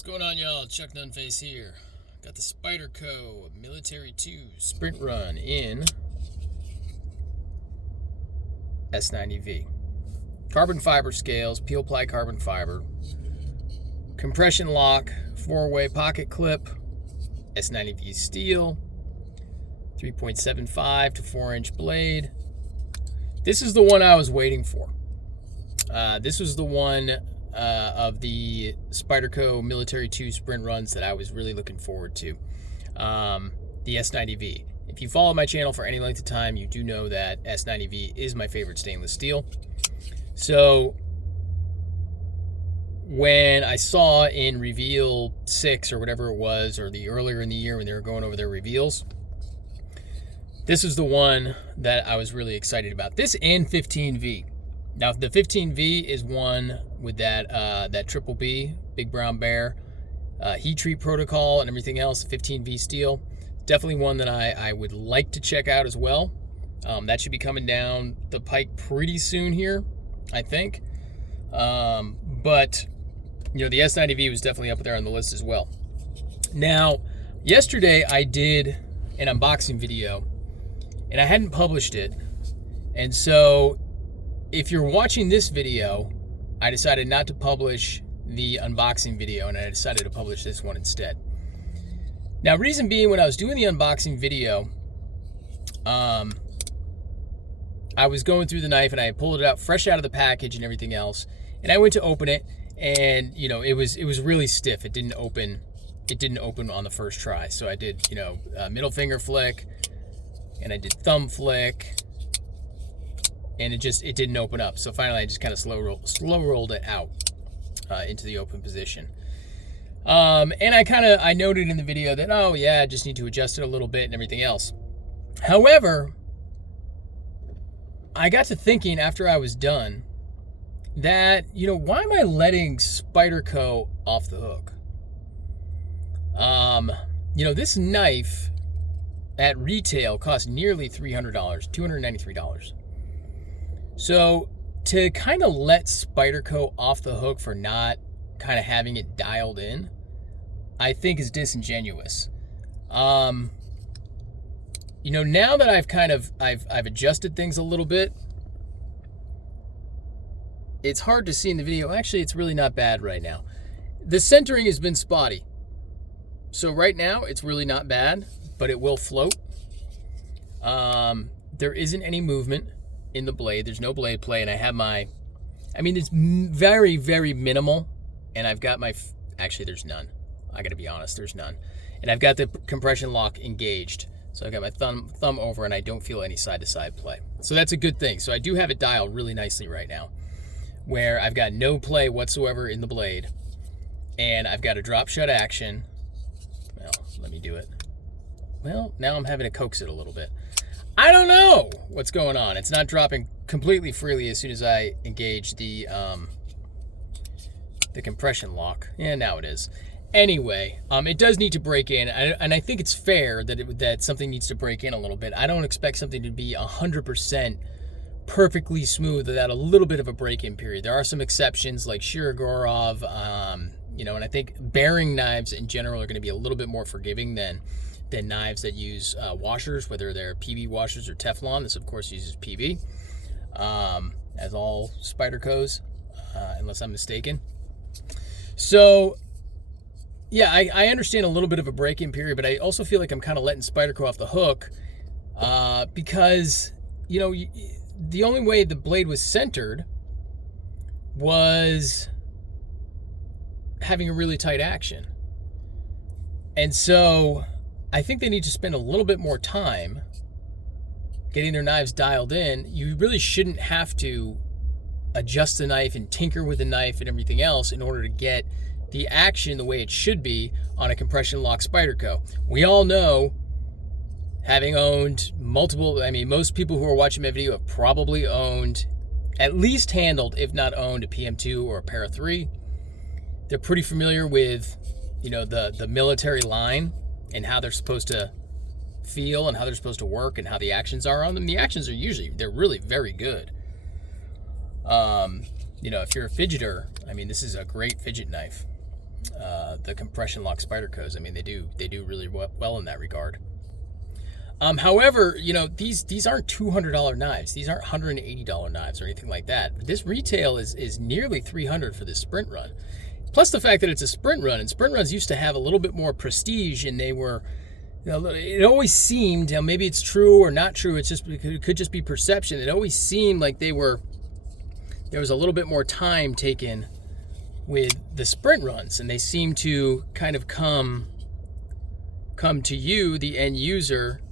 What's going on, y'all? Checknthem here. Got the Spyderco Military 2 Sprint Run in S90V. Carbon fiber scales, peel ply carbon fiber, compression lock, 4-way pocket clip, S90V steel, 3.75 to 4-inch blade. This is the one I was waiting for. This was the one of the Spyderco Military 2 Sprint runs that I was really looking forward to. The S90V. If you follow my channel for any length of time, you do know that S90V is my favorite stainless steel. So when I saw in reveal 6 or whatever it was, or the earlier in the year when they were going over their reveals, this is the one that I was really excited about. This and 15V. Now, the 15V is one with that triple B, Big Brown Bear, heat treat protocol and everything else, 15V steel. Definitely one that I would like to check out as well. That should be coming down the pike pretty soon here, I think. But, you know, the S90V was definitely up there on the list as well. Now, yesterday I did an unboxing video, and I hadn't published it. And so, if you're watching this video, I decided not to publish the unboxing video, and I decided to publish this one instead. Now, reason being, when I was doing the unboxing video, I was going through the knife, and I pulled it out fresh out of the package and everything else, and I went to open it, and you know, it was really stiff. It didn't open on the first try. So I did, you know, middle finger flick, and I did thumb flick, and it didn't open up. So finally I just kind of slow rolled it out into the open position. And I noted in the video that, oh yeah, I just need to adjust it a little bit and everything else. However, I got to thinking after I was done that, you know, why am I letting Spyderco off the hook? You know, this knife at retail costs nearly $300, $293. So to kind of let Spyderco off the hook for not kind of having it dialed in, I think is disingenuous. You know, now that I've adjusted things a little bit, it's hard to see in the video. Actually, it's really not bad right now. The centering has been spotty. So right now it's really not bad, but it will float. There isn't any movement in the blade. There's no blade play, and I have it's very, very minimal, and I've got actually there's none. I gotta be honest, there's none. And I've got the compression lock engaged. So I've got my thumb over, and I don't feel any side-to-side play. So that's a good thing. So I do have it dialed really nicely right now, where I've got no play whatsoever in the blade, and I've got a drop shut action. Well, let me do it. Well, now I'm having to coax it a little bit. I don't know what's going on. It's not dropping completely freely as soon as I engage the compression lock. Yeah, now it is. Anyway, it does need to break in, and I think it's fair that something needs to break in a little bit. I don't expect something to be 100% perfectly smooth without a little bit of a break-in period. There are some exceptions like Shirogorov, you know, and I think bearing knives in general are going to be a little bit more forgiving than knives that use washers, whether they're PB washers or Teflon. This, of course, uses PB, as all Spydercos, unless I'm mistaken. So, yeah, I understand a little bit of a break-in period, but I also feel like I'm kind of letting Spyderco off the hook because, you know, the only way the blade was centered was having a really tight action. And so I think they need to spend a little bit more time getting their knives dialed in. You really shouldn't have to adjust the knife and tinker with the knife and everything else in order to get the action the way it should be on a compression lock Spyderco. We all know, having owned multiple, most people who are watching my video have probably owned, at least handled, if not owned, a PM2 or a Para 3. They're pretty familiar with, you know, the military line and how they're supposed to feel and how they're supposed to work and how the actions are on them. The actions are they're really very good. You know, if you're a fidgeter, this is a great fidget knife. the compression lock Spydercos. I mean, they do really well in that regard. However, you know, these aren't $200 knives. These aren't $180 knives or anything like that. This retail is nearly $300 for this sprint run. Plus the fact that it's a sprint run, and sprint runs used to have a little bit more prestige, and they were, you know, it always seemed, you know, maybe it's true or not true, it could just be perception. It always seemed like there was a little bit more time taken with the sprint runs, and they seem to kind of come to you, the end user,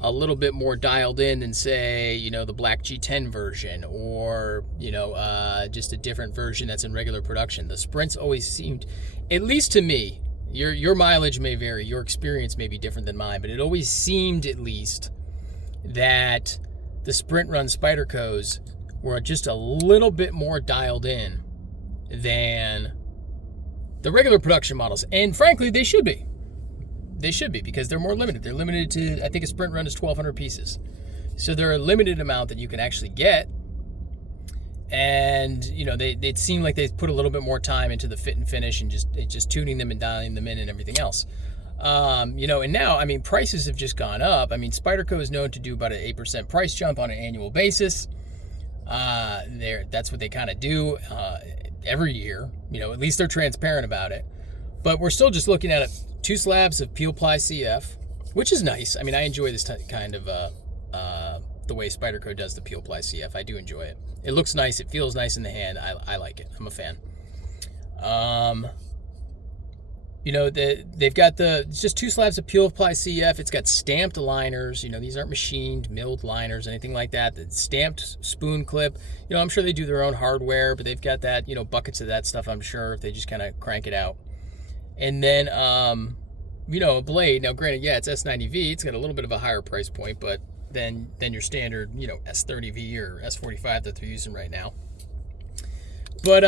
a little bit more dialed in than, say, you know, the Black G10 version, or, you know, just a different version that's in regular production. The sprints always seemed, at least to me, your mileage may vary, your experience may be different than mine, but it always seemed, at least, that the sprint run Spydercos were just a little bit more dialed in than the regular production models. And frankly, they should be. They should be, because they're more limited. They're limited to, I think a sprint run is 1,200 pieces. So they're a limited amount that you can actually get. And, you know, it seemed like they put a little bit more time into the fit and finish and just tuning them and dialing them in and everything else. You know, and now, I mean, prices have just gone up. I mean, Spyderco is known to do about an 8% price jump on an annual basis. That's what they kind of do every year. You know, at least they're transparent about it. But we're still just looking at it. 2 slabs of Peel Ply CF, which is nice. I mean, I enjoy this kind of the way Spyderco does the Peel Ply CF. I do enjoy it. It looks nice. It feels nice in the hand. I like it. I'm a fan. You know, they've got it's just 2 slabs of Peel Ply CF. It's got stamped liners. You know, these aren't machined, milled liners, anything like that. It's stamped spoon clip. You know, I'm sure they do their own hardware, but they've got that, you know, buckets of that stuff, I'm sure, if they just kind of crank it out. And then, you know, a blade. Now, granted, yeah, it's S90V. It's got a little bit of a higher price point, but than your standard, you know, S30V or S45 that they're using right now. But,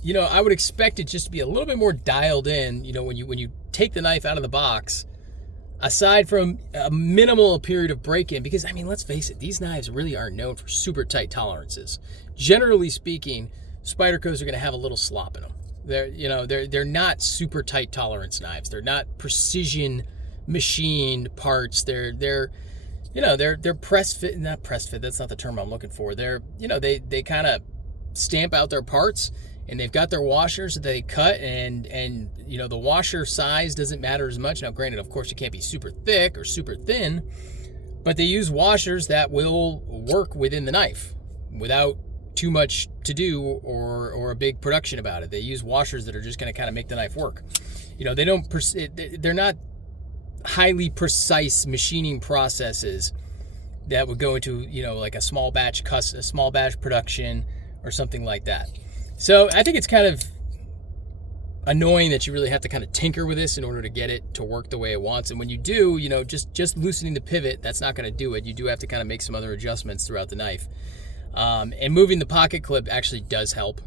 you know, I would expect it just to be a little bit more dialed in, you know, when you take the knife out of the box, aside from a minimal period of break-in, because, I mean, let's face it, these knives really aren't known for super tight tolerances. Generally speaking, Spydercos are going to have a little slop in them. They're not super tight tolerance knives. They're not precision machined parts. They're press fit, not press fit. That's not the term I'm looking for. They kind of stamp out their parts, and they've got their washers that they cut, and you know, the washer size doesn't matter as much. Now, granted, of course, you can't be super thick or super thin, but they use washers that will work within the knife without too much to do or a big production about it. They use washers that are just going to kind of make the knife work. You know, they're not highly precise machining processes that would go into, you know, like a small batch production or something like that. So I think it's kind of annoying that you really have to kind of tinker with this in order to get it to work the way it wants. And when you do, you know, just loosening the pivot, that's not going to do it. You do have to kind of make some other adjustments throughout the knife. And moving the pocket clip actually does help,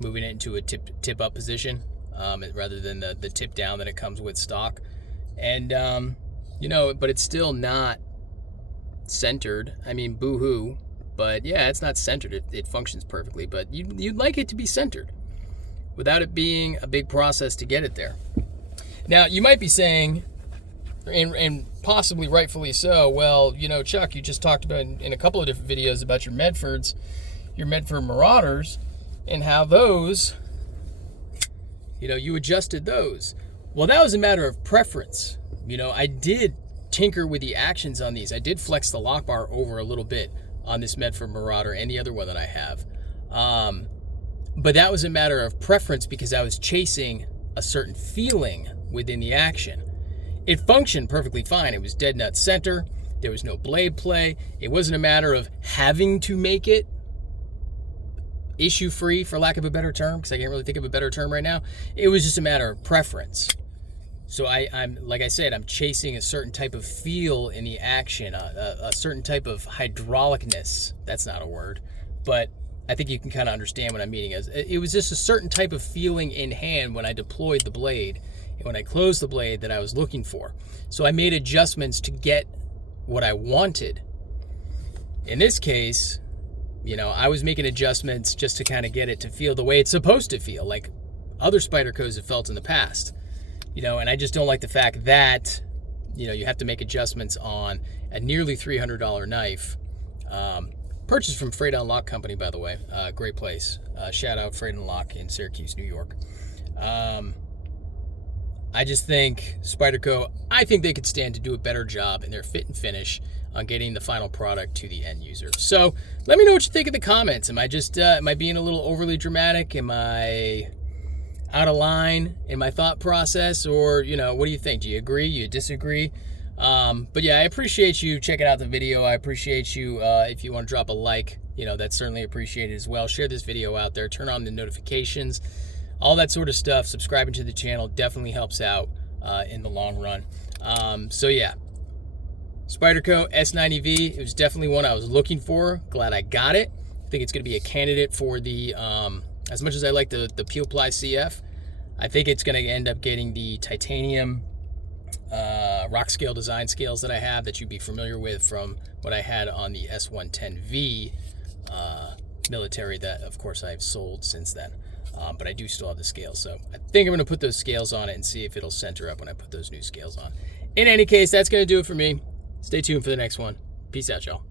moving it into a tip up position rather than the tip down that it comes with stock. And, you know, but it's still not centered. I mean, boo-hoo. But yeah, it's not centered. It functions perfectly. But you'd like it to be centered without it being a big process to get it there. Now, you might be saying, and possibly rightfully so, well, you know, Chuck, you just talked about in a couple of different videos about your Medford Marauders, and how those, you know, you adjusted those. Well, that was a matter of preference. You know, I did tinker with the actions on these. I did flex the lock bar over a little bit on this Medford Marauder and the other one that I have. But that was a matter of preference because I was chasing a certain feeling within the action. It functioned perfectly fine. It was dead nut center. There was no blade play. It wasn't a matter of having to make it issue-free, for lack of a better term, because I can't really think of a better term right now. It was just a matter of preference. So I'm like I said, I'm chasing a certain type of feel in the action, a certain type of hydraulicness. That's not a word, but I think you can kind of understand what I'm meaning. It was just a certain type of feeling in hand when I deployed the blade and when I closed the blade that I was looking for. So I made adjustments to get what I wanted. In this case, you know, I was making adjustments just to kind of get it to feel the way it's supposed to feel, like other Spydercos have felt in the past. And I just don't like the fact that, you have to make adjustments on a nearly $300 knife. Purchased from Fradon Lock Company, by the way. Great place. Shout out Fradon Lock in Syracuse, New York. I just think Spyderco, I think they could stand to do a better job in their fit and finish on getting the final product to the end user. So let me know what you think in the comments. Am I being a little overly dramatic? Am I out of line in my thought process? Or, what do you think? Do you agree? You disagree? But yeah, I appreciate you checking out the video. I appreciate you, if you want to drop a like, that's certainly appreciated as well. Share this video out there, turn on the notifications, all that sort of stuff. Subscribing to the channel definitely helps out, in the long run. So yeah, Spyderco S90V, it was definitely one I was looking for. Glad I got it. I think it's going to be a candidate for the, as much as I like the Peel Ply CF, I think it's going to end up getting the titanium rock scale design scales that I have, that you'd be familiar with from what I had on the S110V military, that of course I've sold since then. But I do still have the scales, so I think I'm going to put those scales on it and see if it'll center up when I put those new scales on. In any case, that's going to do it for me. Stay tuned for the next one. Peace out, y'all.